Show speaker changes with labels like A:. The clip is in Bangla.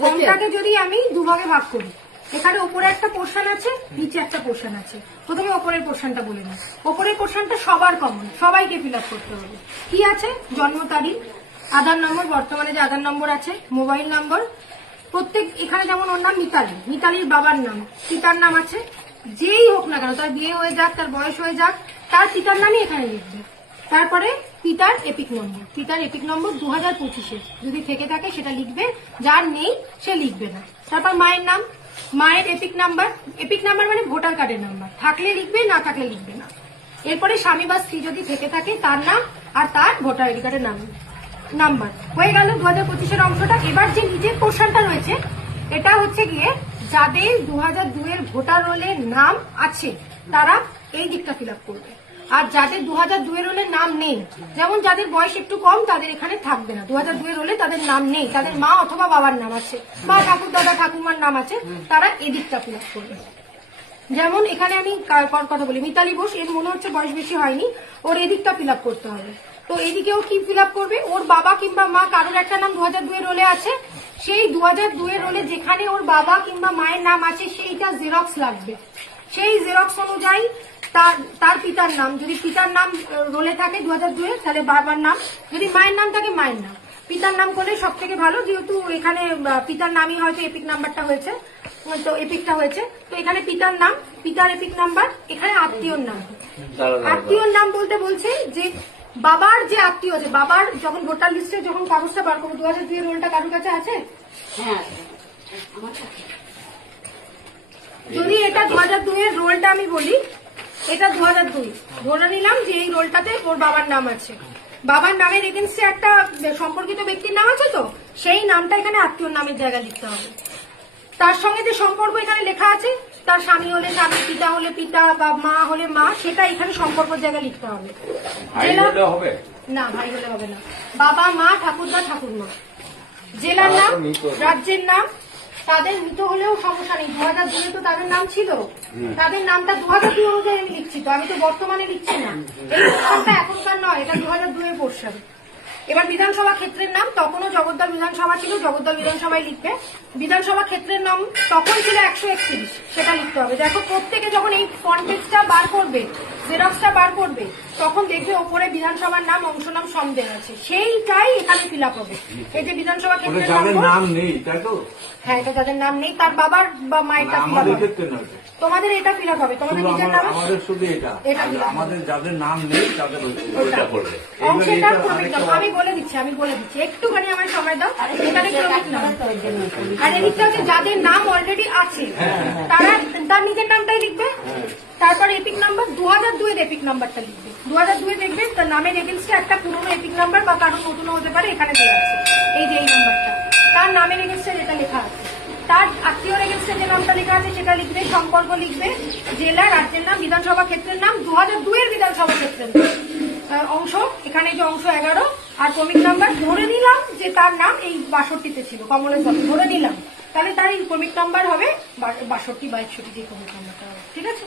A: ফর্মটাকে যদি আমি দুভাগে ভাগ করি, এখানে ওপরে একটা পোর্শন আছে, নিচে একটা পোর্শন আছে। প্রথমে ওপরের পোর্শনটা বলে নিই ওপরের পোর্শনটা সবার কমন সবাইকে ফিল করতে হবে। কি আছে? জন্ম তারিখ, আধার নম্বর, বর্তমানে যে আধার নম্বর আছে মোবাইল নম্বর প্রত্যেক, এখানে যেমন ওর নাম মিতালি, মিতালির বাবার নাম, পিতার নাম আছে, যেই হোক না কেন, তার বিয়ে হয়ে যাক, তার বয়স হয়ে যাক, তার পিতার নামই এখানে লিখবে। তারপরে পিতার এপিক নম্বর পিতার এপিক নম্বর দু হাজার পঁচিশে। যদি থেকে থাকে, সেটা লিখবে। যার নেই, সে লিখবে না। তারপর মায়ের নাম? মায়ের এপিক নাম্বার এপিক নাম্বার মানে ভোটার কার্ডের নাম্বার থাকলে লিখবে, না থাকলে লিখবে না। এরপরে স্বামী বা স্ত্রী যদি থেকে থাকে, তার নাম আর তার ভোটার আইডি কার্ডের নাম নাম্বার হয়ে গেল দু হাজার পঁচিশের অংশটা। এবার যে নিজের পোর্শনটা রয়েছে, এটা হচ্ছে গিয়ে যাদের দু হাজার দুয়ের ভোটার রোলের নাম আছে, তারা এই দিকটা ফিল আপ করবে। আর যাদের দু হাজার দুয়ের রোলে নাম নেই যেমন যাদের বয়স একটু কম তাদের এখানে থাকবে না। দু হাজার দুয়ের রোলে তাদের নাম নেই তাদের মা অথবা বাবার নাম আছে বা ঠাকুর দাদা ঠাকুমার নাম আছে তারা এদিকটা ফিল করবে। যেমন এখানে আমি কথা বলি মিতালি বোস এর মনে হচ্ছে বয়স বেশি হয়নি ওর এদিকটা ফিল আপ করতে হবে। তো এদিকেও কি ফিল আপ করবে? ওর বাবা কিংবা মা কারোর একটা নাম দু হাজার দুয়ের রোলে আছে সেই দু হাজার দুয়ের রোলে যেখানে ওর বাবা কিংবা মায়ের নাম আছে সেইটা জেরক্স লাগবে। সেই জেরক্স অনুযায়ী তার তার পিতার নাম যদি পিতার নাম রোলে থাকে দু হাজার দুয়ে তাহলে বাবার নাম। যদি মায়ের নাম থাকে মায়ের নাম। পিতার নাম করলে সব থেকে ভালো যেহেতু এখানে পিতার নামই হয়তো এপিক নাম্বারটা হয়েছে। তো এপিকটা হয়েছে। তো এখানে পিতার নাম পিতার এপিক নাম্বার এখানে আত্মীয়র নাম। আত্মীয়র নাম বলতে বলছে যে বাবার যে আত্মীয় আছে বাবার যখন ভোটার লিস্টে যখন কাগজটা বার করব দু হাজার দুই রোলটা কারোর কাছে আছে?
B: হ্যাঁ
A: যদি এটা দু হাজার দুই এর রোলটা আমি বলি এটা দু হাজার দুই। ধরে নিলাম যে এই রোলটাতে ওর বাবার নাম আছে। বাবার নামের এগেনস্টে একটা সম্পর্কিত ব্যক্তির নাম আছে তো সেই নামটা এখানে আত্মীয় নামের জায়গায় লিখতে হবে। তার সঙ্গে যে সম্পর্ক এখানে লেখা আছে তার স্বামী হলে স্বামী পিতা হলে পিতা বা মা হলে মা সেটা এখানে সম্পর্ক জায়গায় লিখতে হবে। জেলা-
C: হবে?
A: না ভাই হলে হবে না। বাবা মা ঠাকুরদা ঠাকুরমা। জেলার নাম। রাজ্যের নাম তাদের মৃত হলেও সমস্যা নেই। দু হাজার দুয়ে তো তাদের নাম ছিল। তাদের নামটা দু হাজার দুই অনুযায়ী আমি লিখছি তো, আমি তো বর্তমানে লিখছি না। এই পোর্শনটা এখনকার নয়, এটা দু হাজার দুয়ে পোর্শন এবার বিধানসভা ক্ষেত্রের নাম, তখনও জগদ্দল বিধানসভা ছিল, জগদ্দল বিধানসভায় লিখবে। বিধানসভা ক্ষেত্রের নাম তখন ছিল একশো একত্রিশ, সেটা লিখতে হবে। দেখো প্রত্যেকে যখন এই ফন্টেক্সটা বার করবে জেরক্সটা বার করবে তখন দেখবে ওপরে বিধানসভার নাম অংশ নাম সন্দেহ আছে। সেইটাই এখানে ফিল আপ হবে এই যে বিধানসভা
C: যাদের
A: নাম
C: নেই তাই তো?
A: হ্যাঁ এটা যাদের নাম নেই তার বাবার বা মায়েরটা ফিল আপ হবে। তোমাদের এটা ফিল আপ হবে। তোমাদের নিজের নাম
C: আমাদের শুধু এটা।
A: এটা
C: আমাদের যাদের নাম নেই তাদের ওই- ওইটা করবে।
A: ক্রমিক নাম। আমি বলে দিচ্ছি আমি বলে দিচ্ছি। একটুখানি আমার সময় দাও। এখানে ক্রমিক নাম। আর এদিকটা হচ্ছে যাদের নাম অলরেডি আছে তারা তার নিজের নামটাই লিখবে। তারপর এপিক নাম্বার দু হাজার দুয়ের এপিক নাম্বারটা লিখবে। দু হাজার দুয়ে দেখবে তার নামের এগেন্স্টে একটা পুরনো এপিক নাম্বার বা কারও নতুন হতে পারে, এখানে দেওয়া আছে। এই যে এই নাম্বারটা তার নামের এগেন্স্টে যেটা লেখা আছে। তার আত্মীয় এগেন্স্টে যে নামটা লেখা আছে, সেটা লিখবে, সম্পর্ক লিখবে জেলা রাজ্যের নাম, বিধানসভা ক্ষেত্রের নাম দু হাজার দুয়ের বিধানসভা ক্ষেত্রের। অংশ, এখানে যে অংশ এগারো, আর ক্রমিক নাম্বার ধরে নিলাম যে তার নাম এই বাষট্টিতে ছিল, কমলের ধরে নিলাম। তাহলে তার এই ক্রমিক নাম্বার হবে বাষট্টি বা একষট্টি যে ক্রমিক নাম্বারটা হবে, ঠিক আছে?